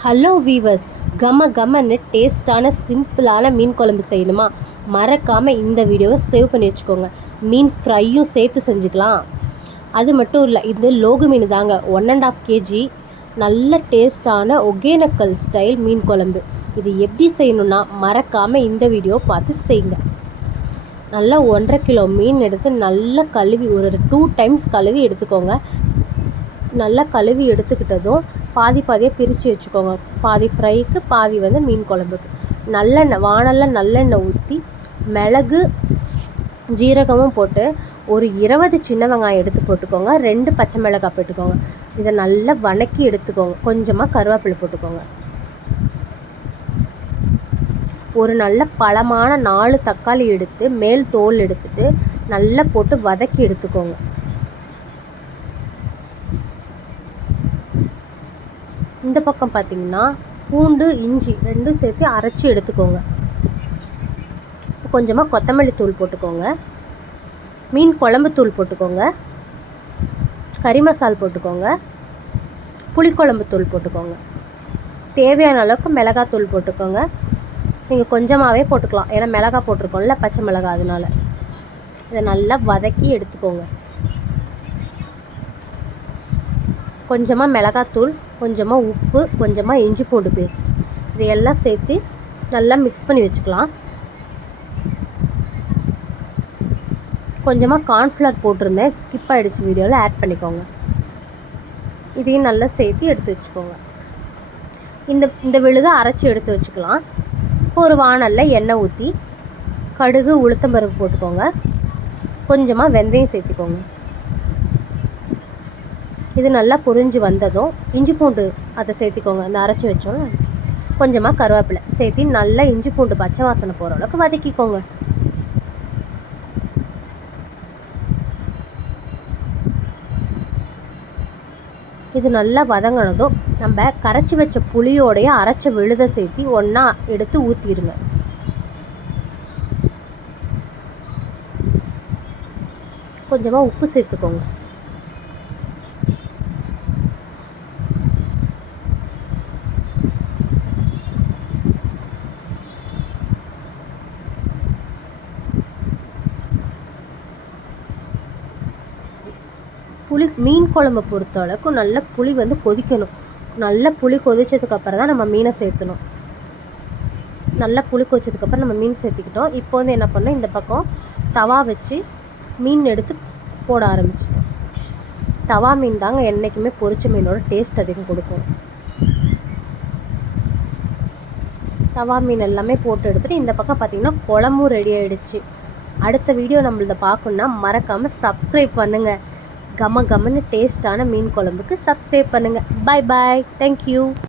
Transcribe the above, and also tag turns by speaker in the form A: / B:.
A: Hello viewers கம கமன்னு டேஸ்டான சிம்பிளான மீன் குழம்பு செய்யணுமா? மறக்காமல் இந்த வீடியோவை சேவ் பண்ணி வச்சுக்கோங்க. மீன் ஃப்ரையும் சேர்த்து செஞ்சுக்கலாம். அது மட்டும் இல்லை இது லோகு மீன் தாங்க. ஒன் அண்ட் ஆஃப் கேஜி நல்ல டேஸ்டான ஒகேனக்கல் ஸ்டைல் மீன் குழம்பு. இது எப்படி செய்யணும்னா மறக்காமல் இந்த வீடியோ பார்த்து செய்யுங்க. நல்லா ஒன்றரை கிலோ மீன் எடுத்து நல்லா கழுவி ஒரு டூ டைம்ஸ் கழுவி எடுத்துக்கோங்க. நல்லா கழுவி எடுத்துக்கிட்டதும் பாதி பாதியாக பிரித்து வச்சுக்கோங்க. பாதி ஃப்ரைக்கு பாதி வந்து மீன் குழம்புக்கு. நல்லெண்ணெய் வானலில் நல்லெண்ணெய் ஊற்றி மிளகு ஜீரகமும் போட்டு ஒரு இருபது சின்ன வெங்காயம் எடுத்து போட்டுக்கோங்க. ரெண்டு பச்சை மிளகாய் போட்டுக்கோங்க. இதை நல்லா வணக்கி எடுத்துக்கோங்க. கொஞ்சமாக கருவேப்பிலை போட்டுக்கோங்க. ஒரு நல்ல பழமான நாலு தக்காளி எடுத்து மேல் தோல் எடுத்துட்டு நல்லா போட்டு வதக்கி எடுத்துக்கோங்க. இந்த பக்கம் பார்த்தீங்கன்னா பூண்டு இஞ்சி ரெண்டும் சேர்த்து அரைச்சி எடுத்துக்கோங்க. கொஞ்சமாக கொத்தமல்லி தூள் போட்டுக்கோங்க. மீன் குழம்பு தூள் போட்டுக்கோங்க. கறி மசால் போட்டுக்கோங்க. புளிக்குழம்பு தூள் போட்டுக்கோங்க. தேவையான அளவுக்கு மிளகாய் தூள் போட்டுக்கோங்க. நீங்கள் கொஞ்சமாகவே போட்டுக்கலாம். ஏன்னா மிளகாய் போட்டிருக்கோம்ல பச்சை மிளகாய் அதனால. இதை நல்லா வதக்கி எடுத்துக்கோங்க. கொஞ்சமாக மிளகாத்தூள் கொஞ்சமாக உப்பு கொஞ்சமாக இஞ்சி பூண்டு பேஸ்ட் இதையெல்லாம் சேர்த்து நல்லா மிக்ஸ் பண்ணி வச்சுக்கலாம். கொஞ்சமாக கார்ன்ஃப்ளவர் போட்டிருந்தேன். ஸ்கிப் ஆகிடுச்சு வீடியோவில் ஆட் பண்ணிக்கோங்க. இதையும் நல்லா சேர்த்து எடுத்து வச்சுக்கோங்க. இந்த இந்த விழுதை அரைச்சி எடுத்து வச்சுக்கலாம். இப்போ ஒரு வானலில் எண்ணெய் ஊற்றி கடுகு உளுத்தம்பருப்பு போட்டுக்கோங்க. கொஞ்சமாக வெந்தயம் சேர்த்துக்கோங்க. இது நல்லா புரிஞ்சு வந்ததும் இஞ்சி பூண்டு அதை சேர்த்திக்கோங்க. அந்த அரைச்சி வச்சோம் கொஞ்சமாக கருவேப்பிலை சேர்த்தி நல்லா இஞ்சி பூண்டு பச்சை வாசனை போகிற அளவுக்கு வதக்கிக்கோங்க. இது நல்லா வதங்கினதும் நம்ம கரைச்சி வச்ச புளியோடைய அரைச்ச விழுதை சேர்த்தி ஒன்றா எடுத்து ஊற்றிடுங்க கொஞ்சமாக உப்பு சேர்த்துக்கோங்க. புளி மீன் குழம்பை பொறுத்த அளவுக்கு நல்ல புளி வந்து கொதிக்கணும். நல்ல புளி கொதிச்சதுக்கப்புறம் தான் நம்ம மீனை சேர்த்தணும். நல்லா புளி கொதிச்சதுக்கப்புறம் நம்ம மீன் சேர்த்திக்கிட்டோம். இப்போ வந்து என்ன பண்ணோம் இந்த பக்கம் தவா வச்சு மீன் எடுத்து போட ஆரம்பிச்சிட்டோம். தவா மீன் தாங்க என்றைக்குமே பொரிச்ச மீனோட டேஸ்ட் அதிகம் கொடுக்கும். தவா மீன் எல்லாமே போட்டு எடுத்துகிட்டு இந்த பக்கம் பார்த்திங்கன்னா குழம்பும் ரெடி ஆகிடுச்சு அடுத்த வீடியோ நம்மளதை பார்க்கணுன்னா மறக்காமல் சப்ஸ்கிரைப் பண்ணுங்கள் கம கமன்னு டேஸ்டான மீன் குழம்புக்கு சப்ஸ்கிரைப் பண்ணுங்கள் பாய் பாய் தேங்க்யூ